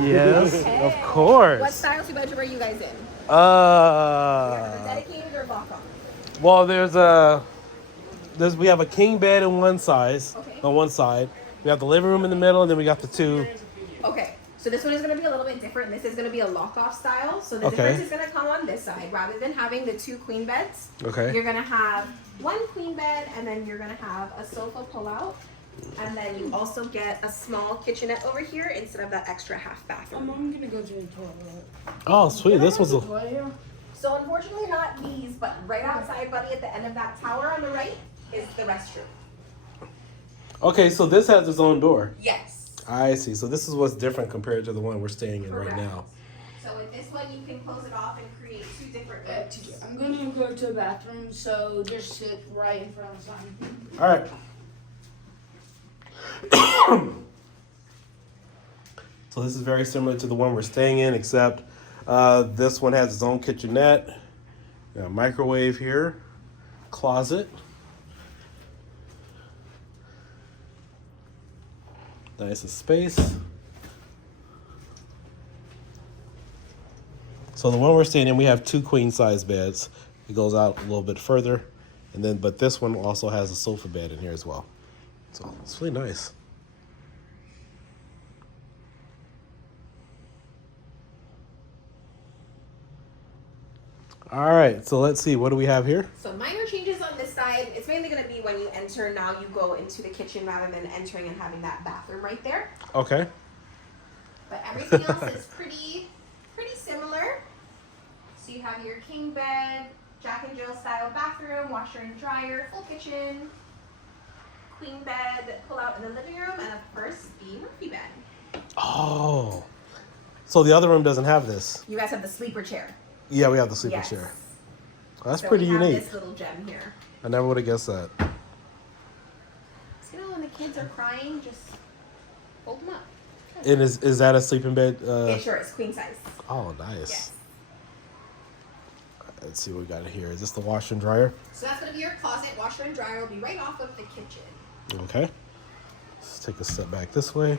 Yes, Okay. of course. What style 2 bedroom are you guys in? Dedicated or lock-on? Well, we have a king bed in one size Okay. on one side. We have the living room in the middle, and then we got the two. Okay. So this one is going to be a little bit different. This is going to be a lock-off style. So the Okay. difference is going to come on this side. Rather than having the 2 queen beds, Okay. you're going to have 1 queen bed, and then you're going to have a sofa pull-out. And then you also get a small kitchenette over here instead of that extra half bathroom. I'm gonna go to the toilet. Oh, sweet! This was a. Toilet here? So unfortunately not these, but right outside, buddy, at the end of that tower on the right is the restroom. Okay, so this has its own door. Yes. I see. So this is what's different compared to the one we're staying in right Correct. now. So with this one, you can close it off and create 2 different rooms. I'm gonna go to the bathroom, so just sit right in front of the sign. All right. So this is very similar to the one we're staying in, except this one has its own kitchenette, a microwave here, closet. Nice and space. So the one we're staying in, we have 2 queen size beds. It goes out a little bit further, but this one also has a sofa bed in here as well. So it's really nice. All right, so let's see. What do we have here? So minor changes on this side. It's mainly going to be when you enter. Now you go into the kitchen rather than entering and having that bathroom right there. Okay. But everything else is pretty similar. So you have your king bed, Jack and Jill style bathroom, washer and dryer, full kitchen, queen bed, pull out in the living room, and of course the Murphy bed. Oh. So the other room doesn't have this. You guys have the sleeper chair. Yeah, we have the sleeper Yes. chair. Well, that's So pretty we have unique. this little gem here. I never would have guessed that. So when the kids are crying, just hold them up. And is that a sleeping bed? It sure is queen size. Oh, nice. Yes. Let's see what we got here. Is this the washer and dryer? So that's going to be your closet. Washer and dryer will be right off of the kitchen. Okay. Let's take a step back this way.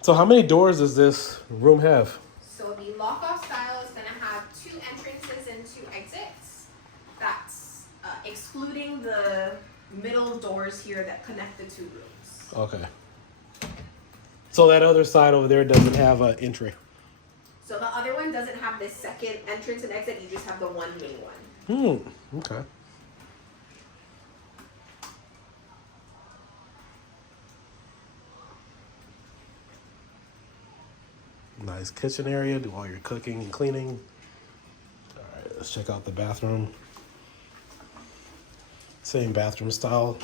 So how many doors does this room have? So the lock-off style is going to have 2 entrances and 2 exits. That's excluding the middle doors here that connect the 2 rooms. Okay. So that other side over there doesn't have an entry. So the other one doesn't have this second entrance and exit. You just have the one main one. Okay. Nice kitchen area. Do all your cooking and cleaning. All right, let's check out the bathroom. Same bathroom style.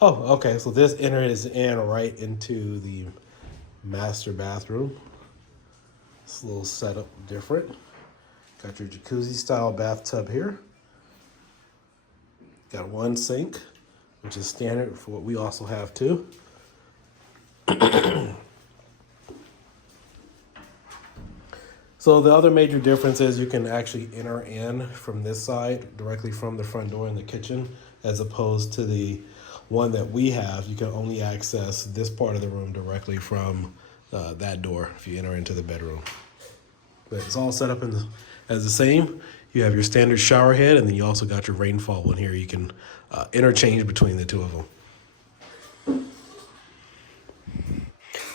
Oh, okay. So this enters in right into the master bathroom. It's a little setup different. Got your jacuzzi style bathtub here. Got 1 sink, which is standard for what we also have too. So the other major difference is you can actually enter in from this side directly from the front door in the kitchen, as opposed to the one that we have. You can only access this part of the room directly from that door if you enter into the bedroom. But it's all set up as the same. You have your standard shower head, and then you also got your rainfall one here. You can interchange between the 2 of them.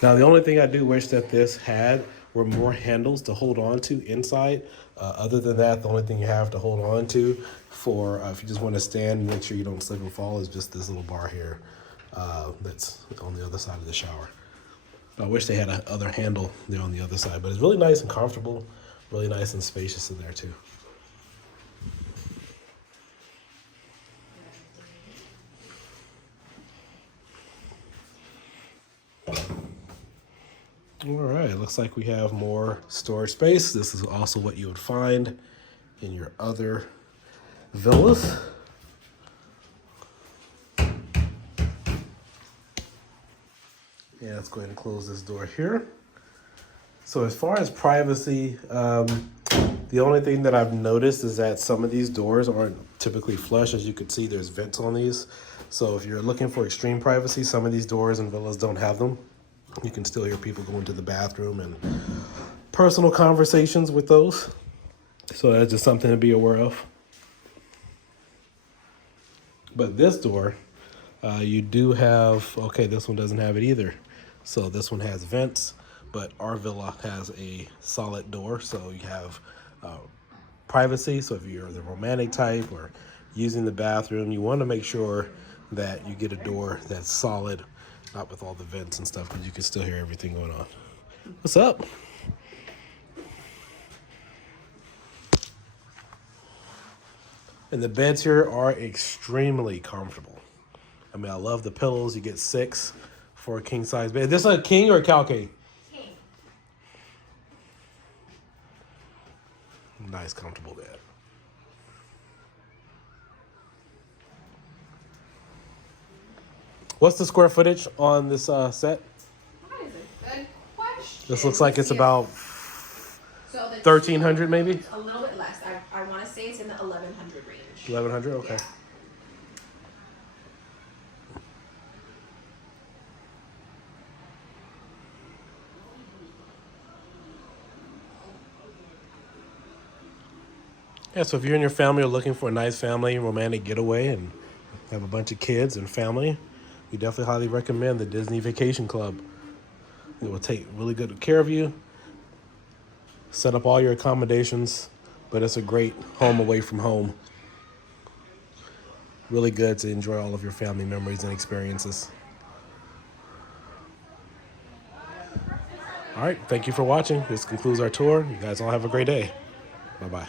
Now, the only thing I do wish that this had were more handles to hold on to inside. Other than that, the only thing you have to hold on to for if you just want to stand and make sure you don't slip and fall is just this little bar here that's on the other side of the shower. I wish they had a other handle there on the other side, but it's really nice and comfortable, really nice and spacious in there too. All right, looks like we have more storage space. This is also what you would find in your other villas. Yeah, let's go ahead and close this door here. So as far as privacy, the The only thing that I've noticed is that some of these doors aren't typically flush. As you can see, there's vents on these. So if you're looking for extreme privacy, some of these doors in villas don't have them. You can still hear people going to the bathroom and personal conversations with those. So that's just something to be aware of. But this door, you do have, okay, this one doesn't have it either. So this one has vents, but our villa has a solid door. So you have privacy. So if you're the romantic type or using the bathroom, you want to make sure that you get a door that's solid, not with all the vents and stuff, because you can still hear everything going on. What's up? And the beds here are extremely comfortable. I mean, I love the pillows. You get 6 for a king size bed. Is this a king or a cow king? King. Nice, comfortable bed. What's the square footage on this set? That is a good question. This looks like it's about so the 1,300 maybe? A little bit less. I want to say it's in the 1,100 range. 1,100, okay. Yeah. Yeah, so if you and your family are looking for a nice family romantic getaway and have a bunch of kids and family, we definitely highly recommend the Disney Vacation Club. It will take really good care of you, set up all your accommodations, but it's a great home away from home. Really good to enjoy all of your family memories and experiences. All right, thank you for watching. This concludes our tour. You guys all have a great day. Bye-bye.